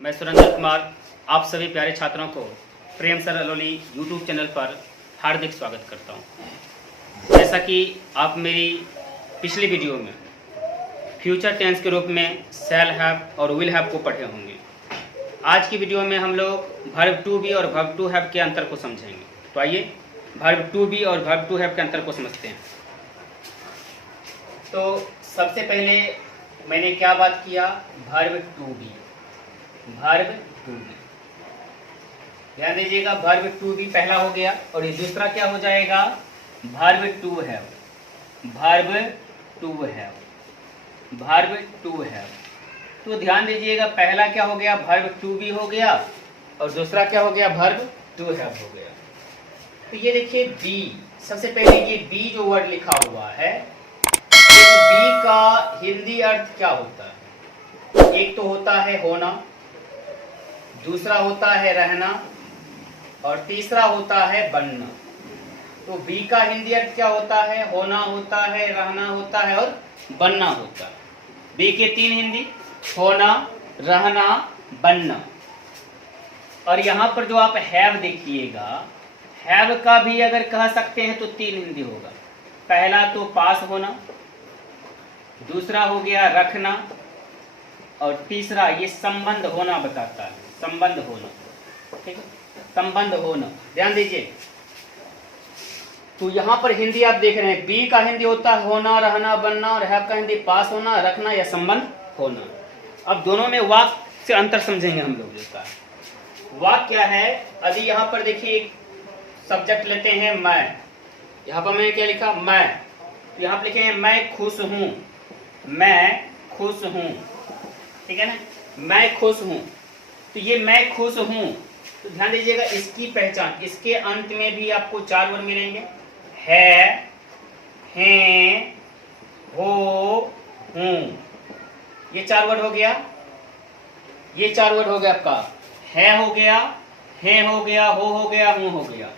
मैं सुरेंद्र कुमार आप सभी प्यारे छात्रों को प्रेम सर अलोली यूट्यूब चैनल पर हार्दिक स्वागत करता हूं। जैसा कि आप मेरी पिछली वीडियो में फ्यूचर टेंस के रूप में शैल हैव और विल हैव को पढ़े होंगे। आज की वीडियो में हम लोग वर्ब टू बी और वर्ब टू हैव के अंतर को समझेंगे। तो आइए वर्ब टू बी और वर्ब टू हैव के अंतर को समझते हैं। तो सबसे पहले मैंने क्या बात किया, verb to be. Verb to be ध्यान दीजिएगा, वर्ब टू बी पहला हो गया और ये दूसरा क्या हो जाएगा, verb to have. Verb to have, verb to have. तो ध्यान दीजिएगा, पहला क्या हो गया, वर्ब टू बी हो गया और दूसरा क्या हो गया, वर्ब टू हैव हो गया। तो ये देखिए बी, सबसे पहले ये बी जो वर्ड लिखा हुआ है, इस बी का हिंदी अर्थ क्या होता है। एक तो होता है होना, दूसरा होता है रहना और तीसरा होता है बनना। तो बी का हिंदी अर्थ क्या होता है, होना होता है, रहना होता है और बनना होता है। बी के तीन हिंदी, होना, रहना, बनना। और यहां पर जो आप हैव देखिएगा, हैव का भी अगर कह सकते हैं तो तीन हिंदी होगा। पहला तो पास होना, दूसरा हो गया रखना और तीसरा ये संबंध होना बताता है, संबंध होना। ठीक है, संबंध होना, ध्यान दीजिए। तो यहां पर हिंदी आप देख रहे हैं, बी का हिंदी होता है होना, रहना, बनना और हैव का हिंदी पास होना, रखना या संबंध होना। अब दोनों में वाक्य से अंतर समझेंगे हम लोग। जो वाक्य क्या है, अभी यहां पर देखिए एक सब्जेक्ट लेते हैं मैं। यहां पर मैंने क्या लिखा, मैं। यहां पर लिखे हैं मैं खुश हूं, मैं खुश हूं। ठीक है ना, मैं खुश हूं। तो ये मैं खुश हूं, तो ध्यान दीजिएगा इसकी पहचान, इसके अंत में भी आपको चार वर्ड मिलेंगे, है, हैं, हो, हूं। ये चार वर्ड हो गया, ये चार वर्ड हो गया आपका, है हो गया, हैं हो गया, हो गया, हूं हो गया।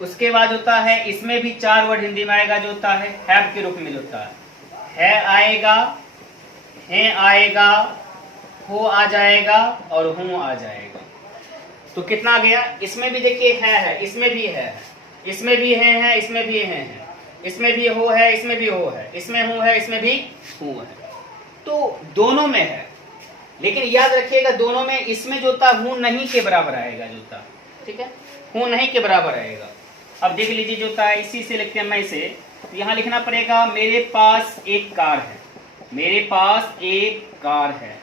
उसके बाद होता है, इसमें भी चार वर्ड हिंदी में आएगा, जो होता है हैव के रूप में जो होता है आएगा, हैं आएगा, हो आ जाएगा और हूं आ जाएगा। तो कितना आ गया, इसमें भी देखिए है, इसमें भी है, इसमें भी है, इसमें भी है, इसमें भी हो है, इसमें भी हो है, इसमें हूं है, इसमें भी हूं है। तो दोनों में है, लेकिन याद रखिएगा दोनों में इसमें जो था हूं नहीं के बराबर आएगा, जो था। ठीक है, हूं नहीं के बराबर आएगा। अब देख लीजिए, जो था इसी से लिखते हैं मैं से, तो यहां लिखना पड़ेगा मेरे पास एक कार है, मेरे पास एक कार है,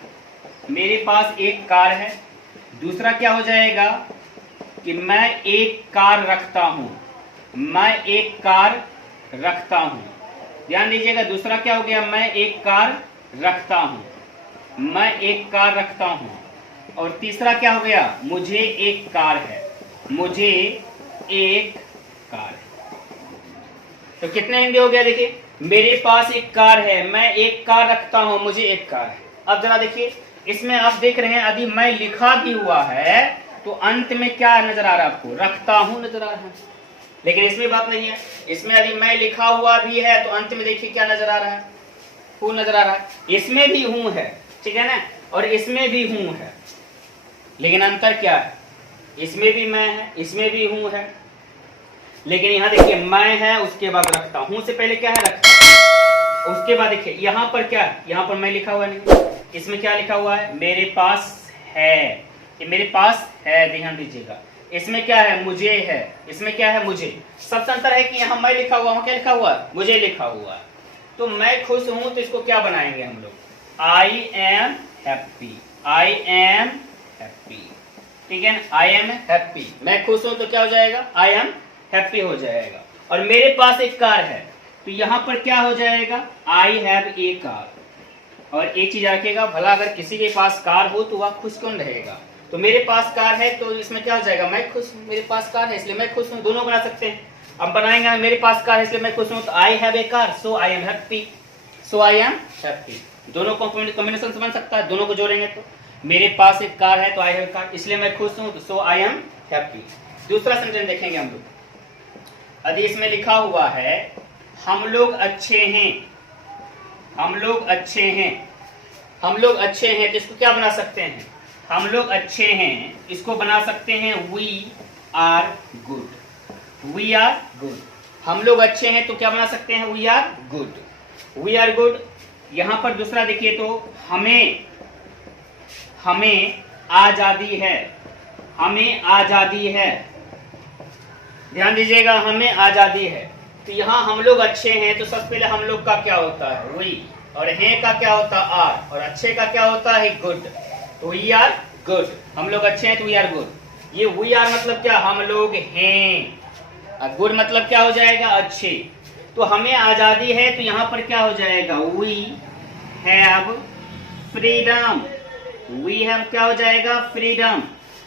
मेरे पास एक कार है। दूसरा क्या हो जाएगा कि मैं एक कार रखता हूं, मैं एक कार रखता हूं। ध्यान दीजिएगा, दूसरा क्या हो गया, मैं एक कार रखता हूं, मैं एक कार रखता हूं। और तीसरा क्या हो गया, मुझे एक कार है, मुझे एक कार है। तो कितने हिंदी हो गया, देखिए मेरे पास एक कार है, मैं एक कार रखता हूं, मुझे एक कार है। अब जरा देखिए, इसमें आप देख रहे हैं अभी मैं लिखा भी हुआ है, तो अंत में क्या नजर आ रहा है आपको, रखता हूं नजर आ रहा है। लेकिन इसमें बात नहीं है, इसमें अभी मैं लिखा हुआ भी है, तो अंत में देखिए क्या नजर आ रहा है, हूं नजर आ रहा है। इसमें भी हूं है, ठीक है ना, और इसमें भी हूं है, लेकिन अंतर क्या है, इसमें भी मैं है, इसमें भी हूं है, लेकिन यहां देखिए मैं है, उसके बाद रखता हूं से पहले क्या है, रखता। उसके बाद देखिए यहां पर क्या है, यहां पर मैं लिखा हुआ नहीं, इसमें क्या लिखा हुआ है, मेरे पास है, ये मेरे पास है, ध्यान दीजिएगा। इसमें क्या है, मुझे है, इसमें क्या है, मुझे। सबसे अंतर है कि यहाँ मैं लिखा हुआ हूँ, क्या लिखा हुआ है, मुझे लिखा हुआ है। तो मैं खुश हूं, तो इसको क्या बनाएंगे हम लोग, I am happy, I am happy. ठीक है ना, आई एम हैप्पी, मैं खुश हूं तो क्या हो जाएगा, आई एम हैप्पी हो जाएगा। और मेरे पास एक कार है, तो यहां पर क्या हो जाएगा, आई हैव ए कार। और एक चीज रखिएगा, भला अगर किसी के पास कार हो तो वह खुश कौन रहेगा। तो मेरे पास कार है, तो इसमें क्या हो जाएगा, मैं खुश हूं, मेरे पास कार है इसलिए मैं खुश हूं। दोनों बना सकते हैं। अब बनाएंगे मेरे पास कार है इसलिए मैं खुश हूं, तो I have a car, so I am happy, so I am happy. दोनों को कॉम्बिनेशन से बन सकता है, दोनों को जोड़ेंगे तो मेरे पास एक कार है, तो आई हैव कार, इसलिए मैं खुश हूं, तो सो आई एम हैप्पी। दूसरा सेंटेंस देखेंगे हम लोग। अभी इसमें लिखा हुआ है हम लोग अच्छे हैं, हम लोग अच्छे हैं। हम लोग अच्छे हैं, तो इसको क्या बना सकते हैं? हम लोग अच्छे हैं, इसको बना सकते हैं we are good. We are good. हम लोग अच्छे हैं तो क्या बना सकते हैं? We are good. We are good. यहां पर दूसरा देखिए तो हमें आजादी है। हमें आजादी है। ध्यान दीजिएगा, हमें आजादी है। तो यहाँ हम लोग अच्छे हैं तो सबसे पहले हम लोग का क्या होता है? वी। और हैं का क्या होता है? आर। और अच्छे का क्या होता है? गुड। तो वी आर गुड। हम लोग अच्छे हैं तो वी आर गुड। ये वी आर मतलब क्या? हम लोग हैं। गुड मतलब क्या हो जाएगा? अच्छे। तो हमें आजादी है तो यहाँ पर क्या हो जाएगा? We have freedom. We have क्या हो जाएगा? फ्रीडम।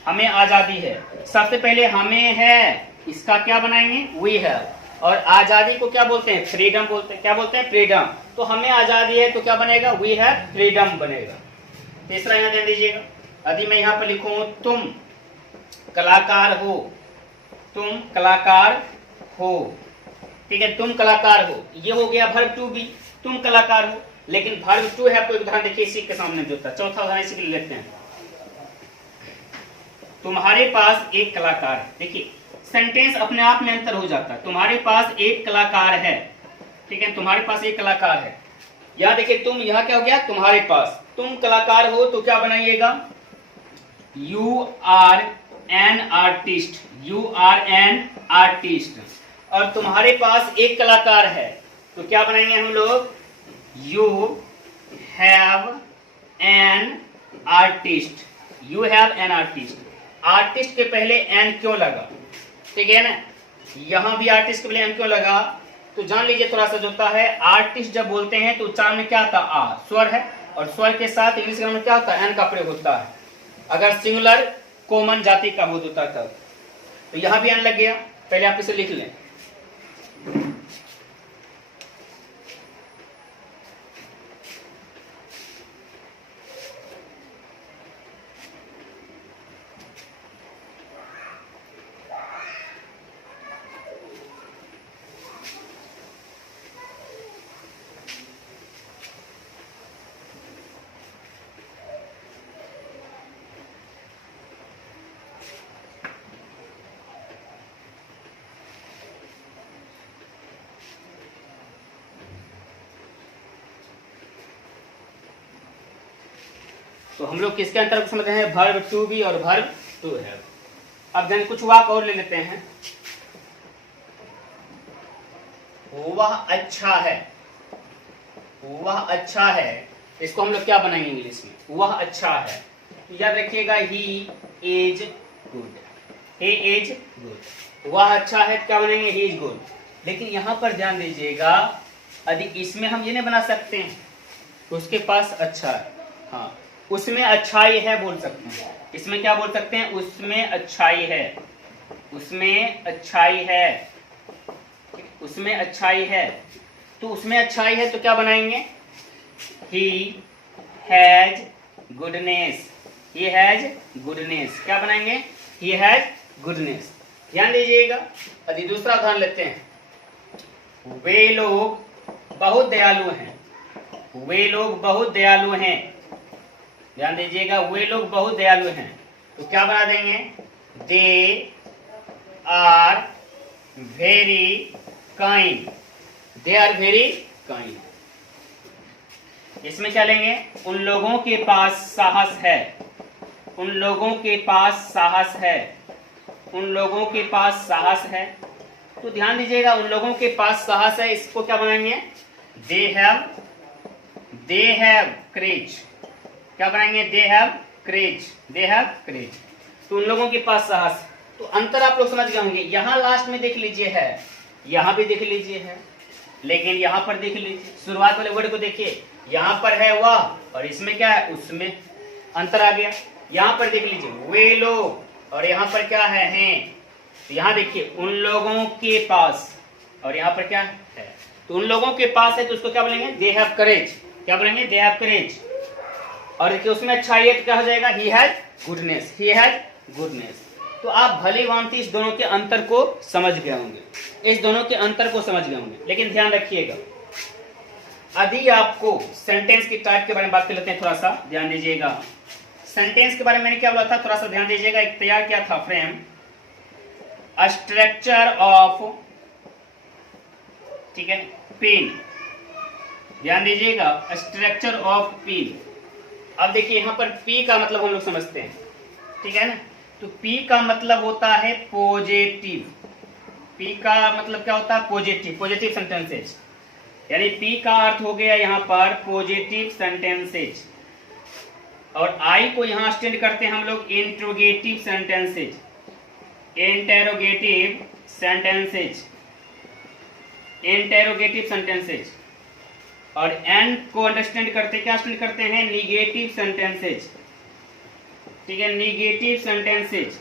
हमें आजादी है। सबसे पहले हमें है, इसका क्या बनाएंगे? We have. और आजादी को क्या बोलते हैं? फ्रीडम बोलते हैं। क्या बोलते हैं? फ्रीडम। तो हमें आजादी है तो क्या बनेगा? वी हैव फ्रीडम बनेगा। तीसरा यहाँ ध्यान दीजिएगा, यदि मैं यहाँ पर लिखूं तुम कलाकार हो। तुम कलाकार हो, ठीक है, तुम कलाकार हो, ये हो गया वर्ब टू बी। तुम कलाकार हो। लेकिन वर्ब टू है, कोई उदाहरण देखिए इसी के सामने जो था। चौथा उदाहरण इसी के लिए लेते हैं। तुम्हारे पास एक कलाकार है। देखिए सेंटेंस अपने आप में अंतर हो जाता है। तुम्हारे पास एक कलाकार है, ठीक है, तुम्हारे पास एक कलाकार है। यहां देखिए तुम, यहां क्या हो गया? तुम्हारे पास। तुम कलाकार हो तो क्या बनाइएगा? You are an artist. You are an artist. और तुम्हारे पास एक कलाकार है तो क्या बनाएंगे हम लोग? You have an artist. You have an artist. Artist के पहले एन क्यों लगा? ठीक है ना, यहां भी आर्टिस्ट के पहले एन क्यों लगा? तो जान लीजिए थोड़ा सा जो होता है, आर्टिस्ट जब बोलते हैं तो उच्चारण में क्या आता है? आ, स्वर है। और स्वर के साथ इंग्लिश ग्रामर में क्या होता है? एन का प्रयोग होता है। अगर सिंगुलर कॉमन जाति का बोध होता तब। तो यहां भी एन लग गया। पहले आप इसे लिख लें। तो हम लोग किसके अंतर को समझ रहे हैं? वर्ब टू बी और वर्ब टू हैव। अब देन कुछ वाक और ले लेते हैं। वह अच्छा है। वह अच्छा है, इसको हम लोग क्या बनाएंगे इंग्लिश में? वह अच्छा है। याद रखिएगा, he is good. He is good. वह अच्छा है, क्या बनेंगे? He is good. लेकिन यहां पर ध्यान दीजिएगा, यदि इसमें हम ये नहीं बना सकते हैं, उसके पास अच्छा है, हाँ, उसमें अच्छाई है बोल सकते हैं। इसमें क्या बोल सकते हैं? उसमें अच्छाई है। उसमें अच्छाई है। उसमें अच्छाई है। तो उसमें अच्छाई है तो क्या बनाएंगे? He has goodness. He has goodness. क्या बनाएंगे? He has goodness. ध्यान दीजिएगा। यदि दूसरा उदाहरण लेते हैं, वे लोग बहुत दयालु हैं। वे लोग बहुत दयालु हैं। ध्यान दीजिएगा, वे लोग बहुत दयालु हैं तो क्या बना देंगे? They are very kind. They are very kind. इसमें क्या लेंगे? उन लोगों के पास साहस है। उन लोगों के पास साहस है। उन लोगों के पास साहस है। तो ध्यान दीजिएगा, उन लोगों के पास साहस है, इसको क्या बनाएंगे? They have courage. क्या बनाएंगे? They have courage. They have courage. तो उन लोगों के पास साहस। तो अंतर आप लोग समझ गए होंगे। यहां लास्ट में देख लीजिए है, यहां भी देख लीजिए है, लेकिन यहां पर देख लीजिए, शुरुआत वाले वर्ड को देखिए, यहां पर है वह और इसमें क्या है? उसमें अंतर आ गया। यहां पर देख लीजिए, वे लोग और यहां पर क्या है? हैं। तो यहां देखिए, उन लोगों के पास और यहां पर क्या है? तो उन लोगों के पास है तो उसको क्या बोलेंगे? They have courage. क्या बोलेंगे? They have courage. और देखिए उसमें अच्छाई है तो क्या हो जाएगा? He has goodness. He has goodness. तो आप भली भांति इस दोनों के अंतर को समझ गए होंगे। इस दोनों के अंतर को समझ गए होंगे। लेकिन ध्यान रखिएगा, अभी आपको सेंटेंस की टाइप के बारे में बात कर लेते हैं, थोड़ा सा ध्यान दीजिएगा। सेंटेंस के बारे में मैंने क्या बोला था, थोड़ा सा ध्यान दीजिएगा। एक तैयार किया था फ्रेम, स्ट्रक्चर ऑफ, ठीक है, पेन। ध्यान दीजिएगा, स्ट्रक्चर ऑफ पेन। अब देखिए यहां पर पी का मतलब हम लोग समझते हैं, ठीक है ना। तो पी का मतलब होता है पॉजिटिव। पी का मतलब क्या होता है, पॉजिटिव, पॉजिटिव सेंटेंसेज। यानी पी का अर्थ हो गया यहां पर पॉजिटिव सेंटेंसेज। और आई को यहां स्टैंड करते हैं हम लोग interrogative sentences, interrogative sentences, interrogative sentences. और एन को अंडरस्टैंड करते, क्या स्टैंड करते हैं, निगेटिव सेंटेंसेज, ठीक है, निगेटिव सेंटेंसेज।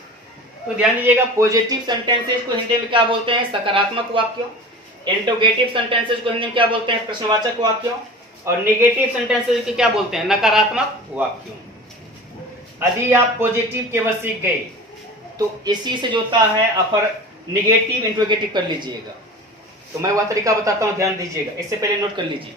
तो ध्यान दीजिएगा, पॉजिटिव सेंटेंसेज को हिंदी में क्या बोलते हैं, सकारात्मक वाक्यों। इंट्रोगेटिव सेंटेंसेज को हिंदी में क्या बोलते हैं, प्रश्नवाचक वाक्यों। और निगेटिव सेंटेंसेज को क्या बोलते हैं, नकारात्मक वाक्यों। यदि आप पॉजिटिव केवल सीख गए तो इसी से जो होता है अपर निगेटिव इंट्रोगेटिव कर लीजिएगा। तो मैं वह तरीका बताता हूं, ध्यान दीजिएगा, इससे पहले नोट कर लीजिए।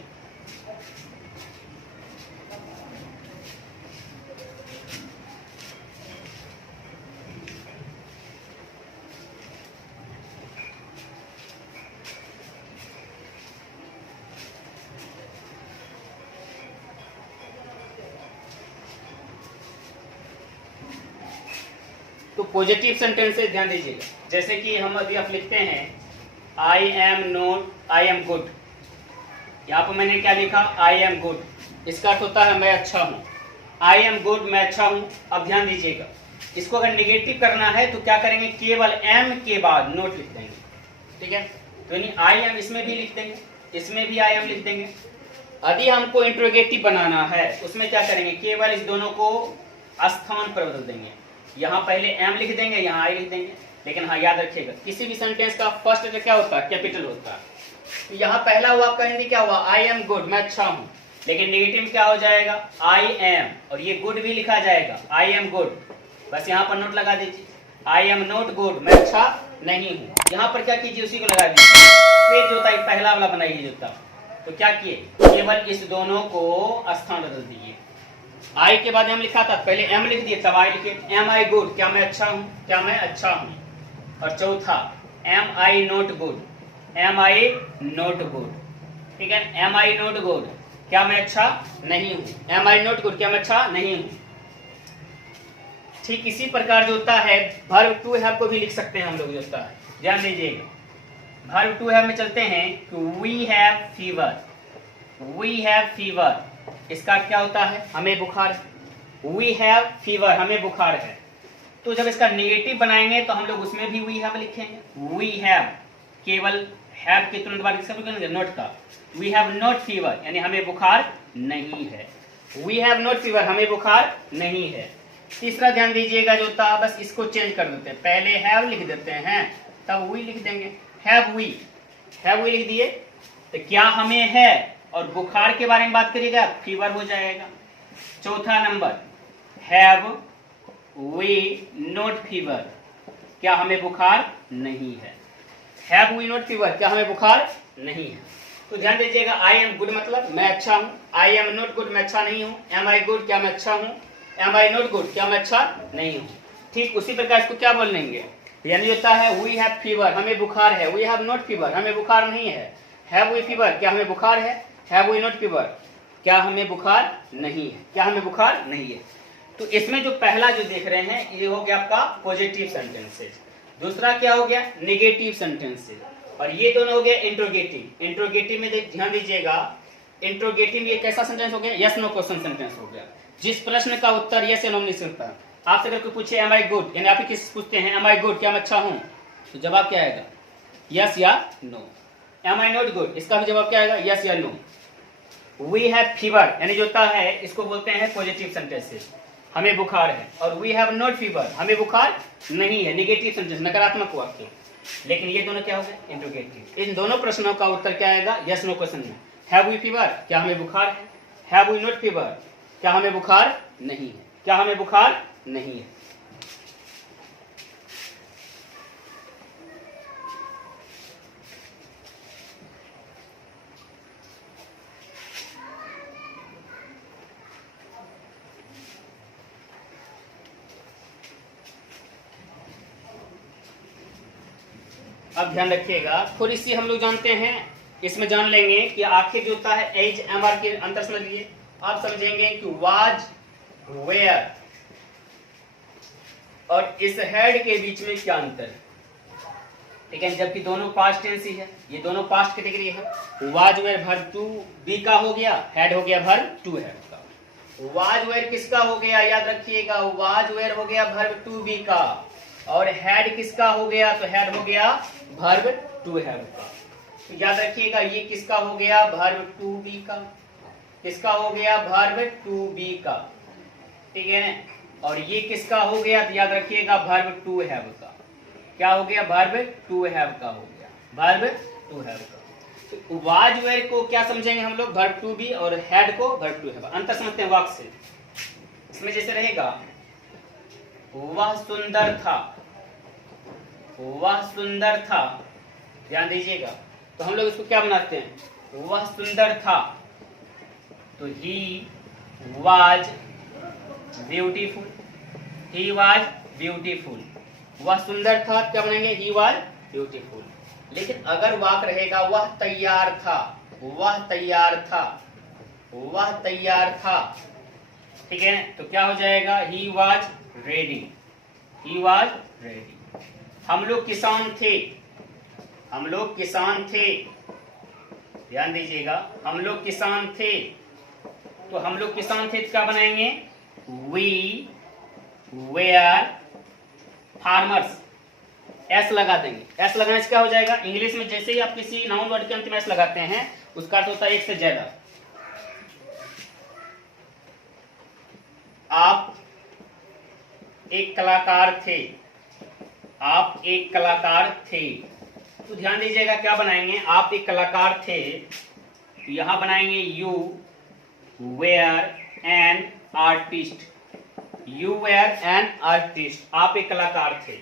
तो पॉजिटिव सेंटेंसेस ध्यान दीजिएगा, जैसे कि हम अभी आप लिखते हैं I am not, I am good. यहाँ पर मैंने क्या लिखा, आई एम गुड, इसका अर्थ होता है मैं अच्छा हूँ। आई एम गुड, मैं अच्छा हूँ। अब ध्यान दीजिएगा, इसको अगर निगेटिव करना है तो क्या करेंगे, केवल एम के बाद नोट लिख देंगे, ठीक है। तो यानी आई एम इसमें भी लिख देंगे, इसमें भी आई एम लिख देंगे। यदि हमको इंट्रोगेटिव बनाना है उसमें क्या करेंगे, केवल इस दोनों को स्थान पर बदल देंगे। यहाँ पहले एम लिख देंगे, यहाँ आई लिख देंगे। लेकिन हाँ याद रखिएगा, किसी भी सेंटेंस का फर्स्ट लेटर क्या होता है, कैपिटल होता है। तो यहाँ पहला हुआ आपका हिंदी क्या हुआ, आई एम गुड, मैं अच्छा हूँ। लेकिन नेगेटिव क्या हो जाएगा, आई एम, और ये गुड भी लिखा जाएगा, आई एम गुड। बस यहाँ पर नोट लगा दीजिए, आई एम नॉट गुड, मैं अच्छा नहीं हूँ। यहाँ पर क्या कीजिए, उसी को लगा दीजिए, पेज जो होता है पहला वाला बनाइए जो था। तो क्या किए, केवल इस दोनों को स्थान बदल दीजिए। आई के बाद एम लिखा था, पहले एम लिख दिए तब आई लिखे। एम आई गुड, क्या मैं अच्छा हूँ, क्या मैं अच्छा हूँ। और चौथा am I not good, am I not good, ठीक है। एम आई नॉट गुड, क्या मैं अच्छा नहीं हूँ। एम आई नॉट गुड, क्या मैं अच्छा नहीं हूँ। ठीक इसी प्रकार जो होता है वर्ब टू हैव को भी लिख सकते हैं हम लोग, जो होता है ध्यान दीजिएगा। वर्ब टू हैव में चलते हैं कि we have fever, we have fever, इसका क्या होता है, हमें बुखार है। वी हैव फीवर, हमें बुखार है। तो जब इसका नेगेटिव बनाएंगे तो हम लोग उसमें भी वी हैव लिखेंगे। वी हैव, केवल हैव के तुरंत बाद किसका लिखेंगे, नॉट का। वी हैव नॉट फीवर, यानी हमें बुखार नहीं है। वी हैव नॉट फीवर, हमें बुखार नहीं है। तीसरा ध्यान दीजिएगा जो था, बस इसको चेंज कर देते हैं, पहले हैव लिख देते हैं तब वी लिख देंगे। हैव वी लिख दिए तो क्या हमें है, और बुखार के बारे में बात करिएगा फीवर हो जाएगा। चौथा number, have we not fever, क्या हमें बुखार नहीं है। हैव वी नॉट फीवर, क्या हमें बुखार नहीं है। तो ध्यान दीजिएगा, आई एम गुड मतलब मैं अच्छा हूँ, आई एम नॉट गुड, मैं अच्छा नहीं हूँ। एम आई गुड, क्या मैं अच्छा हूँ। एम आई नॉट गुड, क्या मैं अच्छा नहीं हूँ। ठीक उसी प्रकार इसको क्या बोल लेंगे, यानी होता है वी हैव फीवर, हमें बुखार है। वी हैव नॉट फीवर, हमें बुखार नहीं है। हैव वी फीवर, क्या हमें बुखार है। हैव वी नॉट फीवर, क्या हमें बुखार नहीं है, क्या हमें बुखार नहीं है। तो इसमें जो पहला जो देख रहे हैं ये हो गया आपका पॉजिटिव सेंटेंसेज। दूसरा क्या हो गया, नेगेटिव सेंटेंसेज। और ये दोनों हो गया इंट्रोगेटिव। इंट्रोगेटिव में पूछिएगा, दीजिएगा इंट्रोगेटिव ये कैसा सेंटेंस हो गया, यस नो क्वेश्चन सेंटेंस हो गया। जिस प्रश्न का उत्तर यस या नो नहीं सकता। आपसे अगर कोई पूछे एम आई गुड, यानी आप ही किस पूछते हैं एम आई गुड, क्या मैं अच्छा हूं, तो जवाब क्या आएगा, यस या no. Am I not good, इसका भी जवाब क्या आएगा, यस या नो। वी हैव फीवर, यानी जो होता है इसको बोलते हैं पॉजिटिव सेंटेंसेस, हमें बुखार है। और वी हैव नॉट फीवर, हमें बुखार नहीं है, नेगेटिव सेंटेंस, नकारात्मक वाक्य। लेकिन ये दोनों क्या हो गए, इंट्रोगेटिव। इन दोनों प्रश्नों का उत्तर क्या आएगा, यस नो क्वेश्चन में। हैव वी फीवर, क्या हमें बुखार है। हैव वी नॉट फीवर, क्या हमें बुखार नहीं है, क्या हमें बुखार नहीं है। अब ध्यान रखिएगा, थोड़ी सी हम लोग जानते हैं, इसमें जान लेंगे कि आखिर जो होता है एच एम आर के अंतर समझिए। आप समझेंगे कि वाज वेयर और इस हेड के बीच में क्या अंतर है, ठीक है, जबकि दोनों पास्ट टेंस ही है, ये दोनों पास्ट कैटेगरी है। Was were verb to be का हो गया, हेड हो गया वर्ब टू हैव का। वाज वेयर किसका हो गया, याद रखिएगा, वाज वेयर हो गया वर्ब टू बी का, और हेड किसका हो गया, तो हेड हो गया वर्ब टू हैव का। तो याद रखिएगा, ये किसका हो गया, वर्ब टू बी का, किसका हो गया, वर्ब टू बी का, ठीक है। और ये किसका हो गया, तो याद रखिएगा वर्ब टू हैव का, क्या हो गया, वर्ब टू हैव का हो गया, वर्ब टू हैव का। तो वाज वेयर को क्या समझेंगे हम लोग, वर्ब टू बी, और हेड को वर्ब टू हैव। अंतर समझते हैं वाक्य से। इसमें जैसे रहेगा, वह सुंदर था, वह सुंदर था, ध्यान दीजिएगा, तो हम लोग इसको क्या बनाते हैं, वह सुंदर था, तो he was beautiful, he was beautiful, वह सुंदर था, क्या बनाएंगे, ही वाज ब्यूटीफुल। लेकिन अगर वाक्य रहेगा, वह तैयार था, वह तैयार था, वह तैयार था, ठीक है, तो क्या हो जाएगा, he was ready, he was ready. हम लोग किसान थे, हम लोग किसान थे, ध्यान दीजिएगा, हम लोग किसान थे, तो हम लोग किसान थे, तो क्या बनाएंगे, वी वेयर फार्मर्स, एस लगा देंगे। एस लगाने से क्या हो जाएगा, इंग्लिश में जैसे ही आप किसी नाउन वर्ड के अंत में एस लगाते हैं, उसका अर्थ होता है एक से ज्यादा। आप एक कलाकार थे, आप एक कलाकार थे, तो ध्यान दीजिएगा क्या बनाएंगे, आप एक कलाकार थे, तो यहां बनाएंगे you were an artist, you were an artist, आप एक कलाकार थे।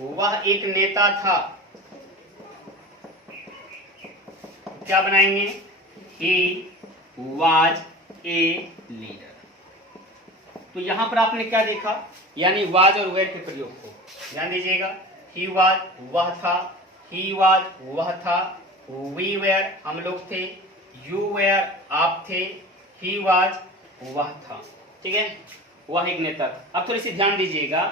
वह एक नेता था, क्या बनाएंगे, ही वाज ए लीडर। तो यहां पर आपने क्या देखा, यानी वाज और वेयर के प्रयोग को ध्यान दीजिएगा। ही वाज वह था, ही वाज वह था, वी वेयर हम लोग थे, यू वेयर आप थे, ही वाज वह था, ठीक है, वह एक नेता था। अब थोड़ी सी ध्यान दीजिएगा,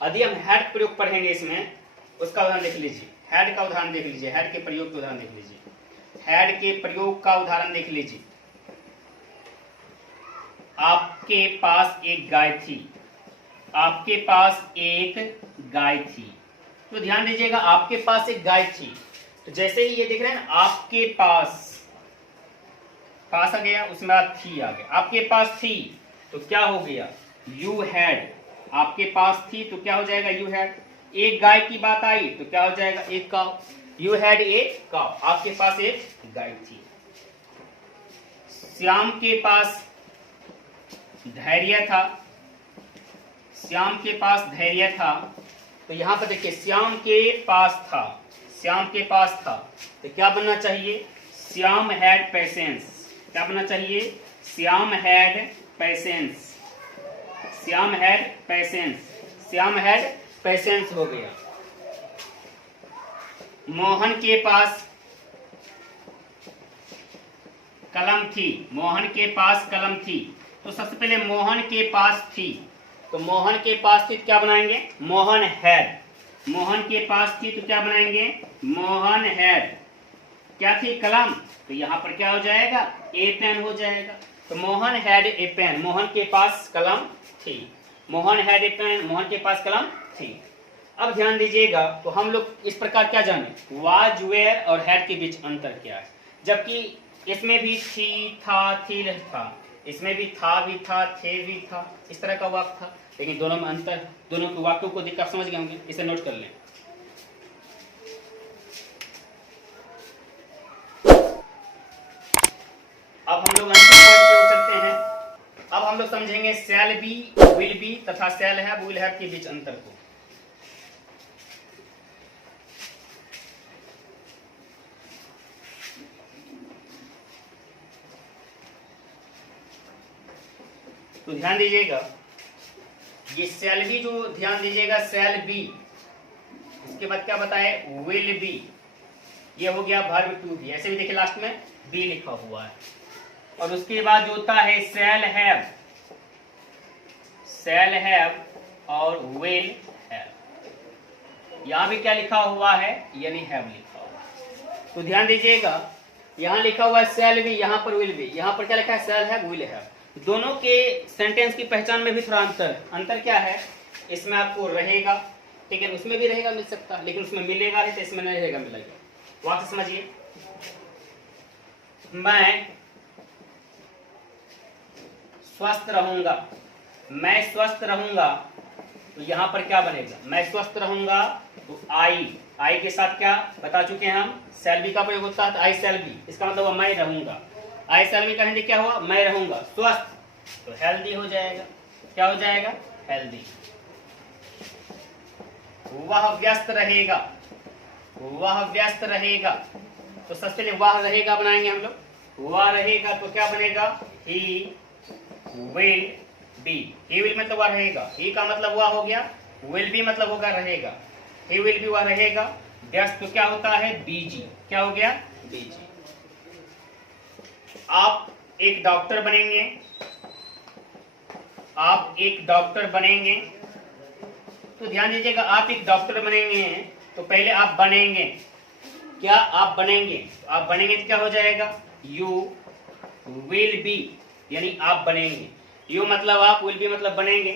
यदि हम हेड प्रयोग पढ़ेंगे इसमें, उसका उदाहरण देख लीजिए, हेड का उदाहरण देख लीजिए, हेड के प्रयोग का उदाहरण देख लीजिए, हेड के प्रयोग का उदाहरण देख लीजिए। आपके पास एक गाय थी, आपके पास एक गाय थी, तो ध्यान दीजिएगा, आपके पास एक गाय थी, तो जैसे ही ये देख रहे हैं ना, आपके पास, पास आ गया, उसमें बाद थी आ गया, आपके पास थी, तो क्या हो गया, यू हैड, आपके पास थी, तो क्या हो जाएगा, यू हैड। एक गाय की बात आई, तो क्या हो जाएगा, एक काव, यू हैड ए काव, आपके पास एक गाय थी। श्याम के पास धैर्य था, श्याम के पास धैर्य था, तो यहां पर देखिए, श्याम के पास था, श्याम के पास था, तो क्या बनना चाहिए, श्याम हैड पेशेंस, क्या बनना चाहिए, Shyam had patience, Shyam had patience, Shyam had patience हो गया। मोहन के पास कलम थी, मोहन के पास कलम थी, तो सबसे पहले मोहन के पास थी, तो मोहन के पास थी, तो क्या बनाएंगे, मोहन हैड, मोहन के पास थी, तो क्या बनाएंगे, मोहन हैड, क्या थी, कलम, तो यहां पर क्या हो जाएगा, ए पेन हो जाएगा, तो Mohan had a pen, Mohan के पास कलम थी, Mohan had a pen, Mohan के पास कलम थी। अब ध्यान दीजिएगा, तो हम लोग इस प्रकार क्या जाने, वाज वेयर और हैड के बीच अंतर क्या है, जबकि इसमें भी थी था थी था, इसमें भी था भी था, थे भी था, इस तरह का वाक्य था, लेकिन दोनों में अंतर, दोनों के वाक्यों को देखकर समझ गए होंगे, इसे नोट कर लें। अब हम लोग अंतिम पॉइंट पे चलते हैं। अब हम लोग समझेंगे शैल बी, विल बी तथा शैल हैव, विल हैव के बीच अंतर को। तो ध्यान दीजिएगा, ये शैल बी जो ध्यान दीजिएगा, शैल बी उसके बाद क्या बताए, विल बी, ये हो गया वर्ब टू बी। ऐसे भी देखिए लास्ट में बी लिखा हुआ है। और उसके बाद जो होता है शैल हैव और विल हैव। यहां भी क्या लिखा हुआ है, यानी हैव लिखा हुआ है। तो ध्यान दीजिएगा, यहां लिखा हुआ है शैल बी, यहां पर विल बी, यहां पर क्या लिखा है, शैल हैव विल हैव। दोनों के सेंटेंस की पहचान में भी थोड़ा अंतर है। अंतर क्या है, इसमें आपको रहेगा, ठीक है, उसमें भी रहेगा मिल सकता है, लेकिन उसमें मिलेगा नहीं तो इसमें नहीं रहेगा मिलेगा। वाक्य समझिए, मैं स्वस्थ रहूंगा, मैं स्वस्थ रहूंगा, तो यहां पर क्या बनेगा, मैं स्वस्थ रहूंगा, तो आई के साथ क्या बता चुके हैं हम, शैल बी का प्रयोग होता है, तो आई शैल बी, इसका मतलब मैं रहूंगा। आई शैल बी का हिंदी क्या हुआ, मैं रहूंगा, स्वस्थ, तो हेल्दी हो जाएगा। क्या हो जाएगा, हेल्दी। वह व्यस्त रहेगा, वह व्यस्त रहेगा, तो सबसे पहले वह रहेगा बनाएंगे हम लोग। वह रहेगा तो क्या बनेगा, he will be. He will मतलब वह रहेगा, ही का मतलब वह हो गया, विल बी मतलब होगा रहेगा, ही विल बी वह रहेगा। व्यस्त तो क्या होता है, बीजी, क्या हो गया, बीजी। आप एक डॉक्टर बनेंगे, आप एक डॉक्टर बनेंगे, तो ध्यान दीजिएगा, आप एक डॉक्टर बनेंगे तो पहले आप बनेंगे, क्या आप बनेंगे, तो आप बनेंगे तो क्या हो जाएगा, यू विल बी, यानी आप बनेंगे। यू मतलब आप, विल बी मतलब बनेंगे।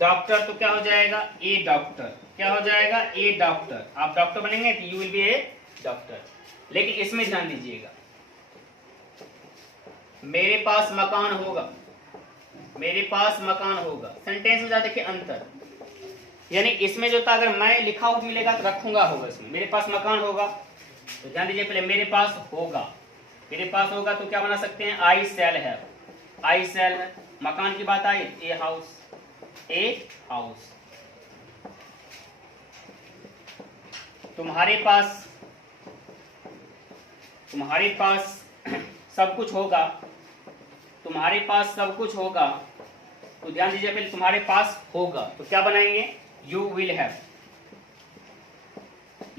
डॉक्टर तो क्या हो जाएगा, ए डॉक्टर, क्या हो जाएगा, ए डॉक्टर। आप डॉक्टर बनेंगे तो you will be A doctor. लेकिन इसमें ध्यान दीजिएगा, मेरे पास मकान होगा, मेरे पास मकान होगा, सेंटेंस में देखिए अंतर, यानी इसमें जो था अगर मैं लिखा हुआ मिलेगा तो रखूंगा होगा, इसमें मेरे पास मकान होगा, तो ध्यान दीजिए पहले मेरे पास होगा, मेरे पास होगा तो क्या बना सकते हैं, आई शैल हैव, आई शैल है। मकान की बात आई, ए हाउस, ए हाउस। तुम्हारे पास, तुम्हारे पास सब कुछ होगा, तुम्हारे पास सब कुछ होगा, तो ध्यान दीजिए पहले तुम्हारे पास होगा तो क्या बनाएंगे, you will have,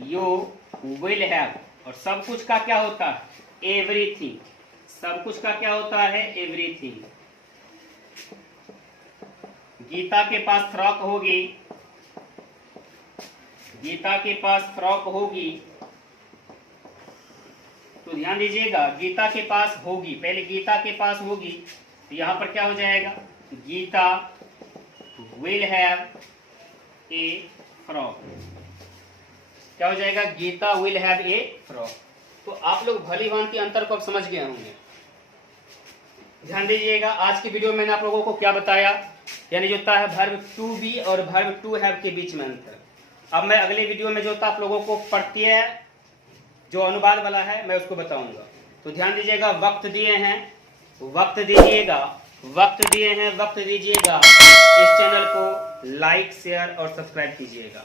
you will have. और सब कुछ का क्या होता है, एवरीथिंग, सब कुछ का क्या होता है, एवरीथिंग। गीता के पास फ्रॉक होगी, गीता के पास फ्रॉक होगी, तो ध्यान दीजिएगा गीता के पास होगी, पहले गीता के पास होगी, तो यहां पर क्या हो जाएगा, Geeta will have a frock, क्या हो जाएगा, Geeta will have a frock. तो आप लोग भली भांति अंतर को अब समझ गए होंगे। ध्यान दीजिएगा, आज की वीडियो में मैंने आप लोगों को क्या बताया, यानी जो होता है वर्ब टू बी और वर्ब टू हैव के बीच में अंतर। अब मैं अगले वीडियो में जो होता है आप लोगों को प्रत्यय जो अनुवाद वाला है मैं उसको बताऊंगा। तो ध्यान दीजिएगा, वक्त दिए हैं, वक्त दीजिएगा, वक्त दिए हैं, वक्त दीजिएगा। इस चैनल को लाइक, शेयर और सब्सक्राइब कीजिएगा।